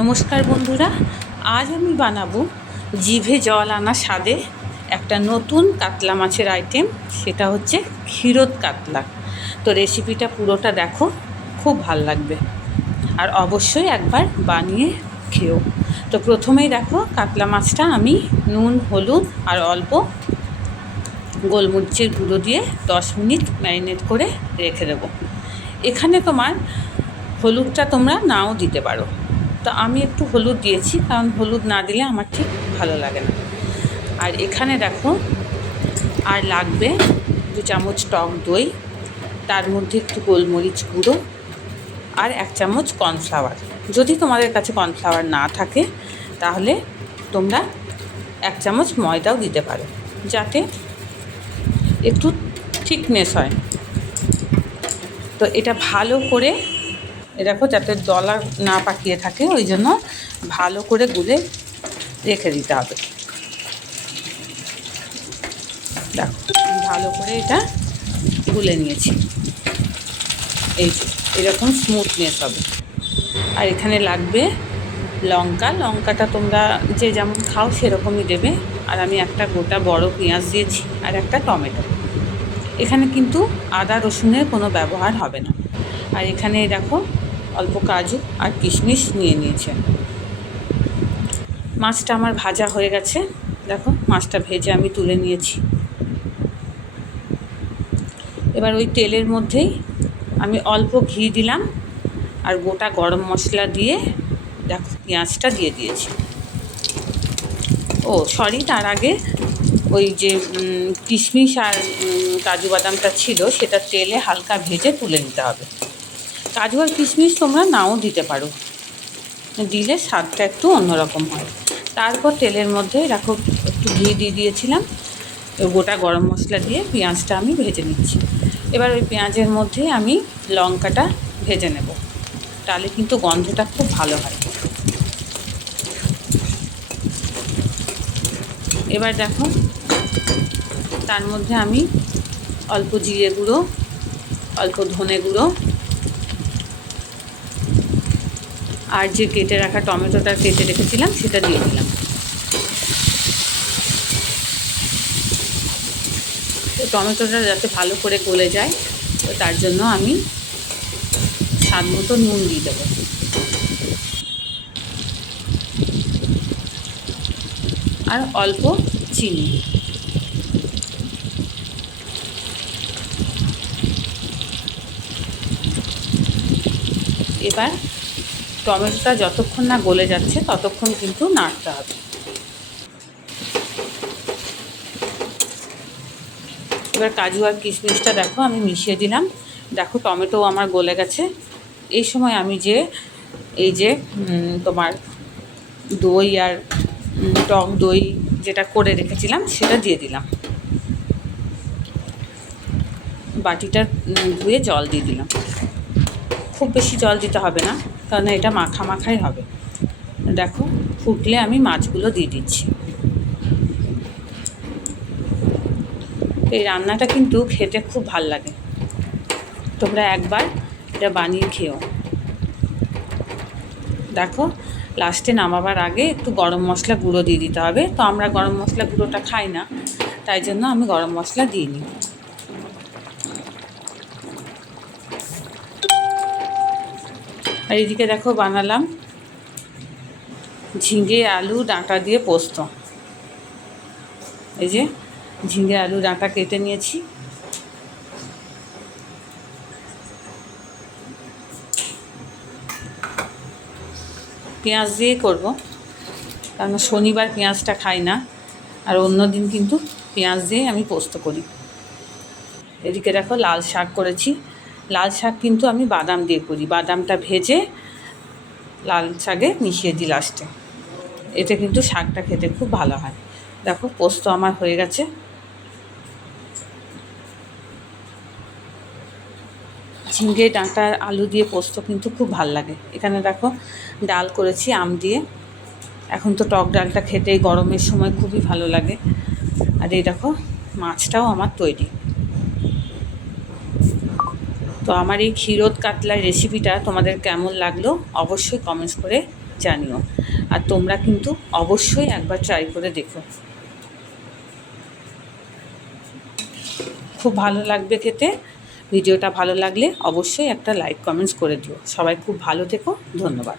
নমস্কার বন্ধুরা, আজ আমি বানাবো জিভে জল আনা স্বাদে একটা নতুন কাতলা মাছের আইটেম। সেটা হচ্ছে ক্ষীরোদ কাতলা। তো রেসিপিটা পুরোটা দেখো, খুব ভাল লাগবে আর অবশ্যই একবার বানিয়ে খেও। তো প্রথমেই দেখো, কাতলা মাছটা আমি নুন, হলুদ আর অল্প গোলমরিচের গুঁড়ো দিয়ে 10 মিনিট ম্যারিনেট করে রেখে দেবো। এখানে তোমার হলুদটা তোমরা নাও দিতে পারো, তো আমি একটু হলুদ দিয়েছি, কারণ হলুদ না দিলে আমার ঠিক ভালো লাগে না। আর এখানে দেখো, আর লাগবে 2 চামচ টক দই, তার মধ্যে একটু গোলমরিচ গুঁড়ো আর 1 চামচ কর্নফ্লাওয়ার। যদি তোমাদের কাছে কর্নফ্লাওয়ার না থাকে তাহলে তোমরা 1 চামচ ময়দাও দিতে পারো, যাতে একটু থিকনেস হয়। তো এটা ভালো করে দেখো, যাতে দলা না পাকিয়ে থাকে, ওই জন্য ভালো করে গুলে রেখে দিতে হবে। দেখো, ভালো করে এটা গুলে নিয়েছি, এই যে এরকম স্মুথনেস হবে। আর এখানে লাগবে লঙ্কাটা তোমরা যে যেমন খাও সেরকমই দেবে। আর আমি একটা গোটা বড় পেঁয়াজ দিয়েছি আর একটা টমেটো। এখানে কিন্তু আদা রসুনের কোনো ব্যবহার হবে না। আর এখানে দেখো, অল্প কাজু আর কিশমিশ নিয়ে নিয়েছে। মাছটা আমার ভাজা হয়ে গেছে, দেখো মাছটা ভেজে আমি তুলে নিয়েছি। এবার ওই তেলের মধ্যেই আমি অল্প ঘি দিলাম আর গোটা গরম মশলা দিয়ে দেখো পেঁয়াজটা দিয়ে দিয়েছি। তার আগে ওই যে কিশমিশ আর কাজু বাদামটা ছিল, সেটা তেলে হালকা ভেজে তুলে নিতে হবে। কাজু আর কিশমিশ তোমরা নাও দিতে পারো, দিলে স্বাদটা একটু অন্যরকম হয়। তারপর তেলের মধ্যে দেখো একটু ঘি দিয়ে দিয়েছিলাম, গোটা গরম মশলা দিয়ে পেঁয়াজটা আমি ভেজে নিচ্ছি। এবার ওই পেঁয়াজের মধ্যে আমি লঙ্কাটা ভেজে নেব, তাহলে কিন্তু গন্ধটা খুব ভালো হয়। এবার দেখো, তার মধ্যে আমি অল্প জিরে গুঁড়ো, অল্প ধনে গুঁড়ো আর যে কেটে রাখা টমেটোটা কেটে রেখেছিলাম সেটা দিয়ে দিলাম। তো টমেটোটা যাতে ভালো করে গলে যায়, তো তার জন্য আমি স্বাদ মতো নুন দিয়ে দেবো। আর অল্প চিনি। এবার টমেটোটা যতক্ষণ না গলে যাচ্ছে ততক্ষণ কিন্তু নাড়তে হবে। এবার কাজু আর কিশমিশটা দেখো আমি মিশিয়ে দিলাম। দেখো টমেটোও আমার গলে গেছে। এই সময় আমি এই যে তোমার দই আর টক দই যেটা করে রেখেছিলাম সেটা দিয়ে দিলাম। বাটিটা ধুয়ে জল দিয়ে দিলাম। খুব বেশি জল দিতে হবে না, কারণ এটা মাখা মাখাই হবে। দেখো ফুটলে আমি মাছগুলো দিয়ে দিচ্ছি। এই রান্নাটা কিন্তু খেতে খুব ভাল লাগে, তোমরা একবার এটা বানিয়ে খেও। দেখো লাস্টে নামাবার আগে একটু গরম মশলা গুঁড়ো দিয়ে দিতে হবে। তো আমরা গরম মশলা গুঁড়োটা খাই না, তাই জন্য আমি গরম মশলা দিইনি। আর এদিকে দেখো বানালাম ঝিঙে আলু ডাঁটা দিয়ে পোস্ত। এই যে ঝিঙে আলু ডাঁটা কেটে নিয়েছি। পেঁয়াজ দিয়ে করব, কারণ শনিবার পেঁয়াজটা খাই না, আর অন্য দিন কিন্তু পেঁয়াজ দিয়ে আমি পোস্ত করি। এদিকে দেখো লাল শাক করেছি। লাল শাক কিন্তু আমি বাদাম দিয়ে করি, বাদামটা ভেজে লাল শাকে মিশিয়ে দিই লাস্টে। এতে কিন্তু শাকটা খেতে খুব ভালো হয়। দেখো পোস্ত আমার হয়ে গেছে। ঝিঙে ডাঁটা আলু দিয়ে পোস্ত কিন্তু খুব ভাল লাগে। এখানে দেখো ডাল করেছি আম দিয়ে। এখন তো টক ডালটা খেতে গরমের সময় খুবই ভালো লাগে। আর এই দেখো মাছটাও আমার তৈরি। তো আমার এই ক্ষীরোদ কাতলার রেসিপিটা তোমাদের কেমন লাগলো অবশ্যই কমেন্টস করে জানিও। আর তোমরা কিন্তু অবশ্যই একবার ট্রাই করে দেখো, খুব ভালো লাগবে খেতে। ভিডিওটা ভালো লাগলে অবশ্যই একটা লাইক কমেন্টস করে দিও। সবাই খুব ভালো থেকো, ধন্যবাদ।